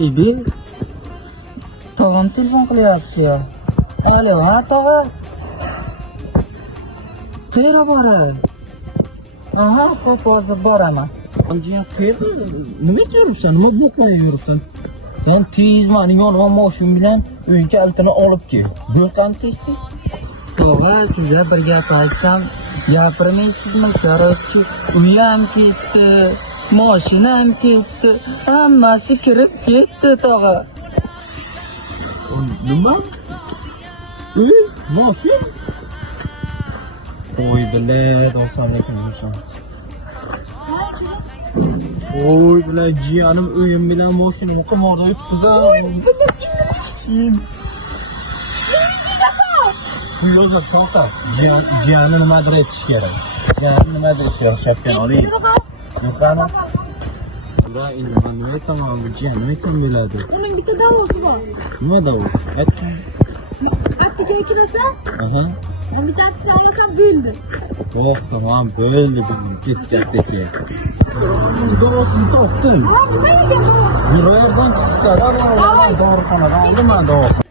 Bibi tog'am telefon qilyapti ya. Alo, ha tog'a? Qayerga boray? Aha, xo'p, hozir boraman. Jiyan, qayerda? Nima yuribsan? Nima bo'qmay yuribsan? Sen tez meni yonima mashin bilan uy kalitini olib kel. Bo'lqan tez-tez. Tog'a, sizga bir gap aytsam, gapirmaysizmi? Короче, uyam ketdi, mashinam ketdi, hammasi kirib ketdi, tog'a. Nima? Uy, mashin? Oy bilet olsam ekan o'sha. Oy bilet jiyanim uyim bilan mashinamni qimorda yutqizam. Yozib qolsa, jiyanni nimadir etish kerak. Jiyanni nimadir etish kerak, shapkani oling. Yo'qmi? Unda endi men nima aytaman, bu jiyan nima aytsam bo'ladi? Uning bitta davosi bor. Nima davosi? Aytgan. Aptekaga kirasan, Aha. bittasi olsam bo'ldi. Yo'q, tamam, bo'ldi bugun kechgacha. Davosini topdim. Ro'yxatdan chiqsa, dorixonadan oldim men davosini.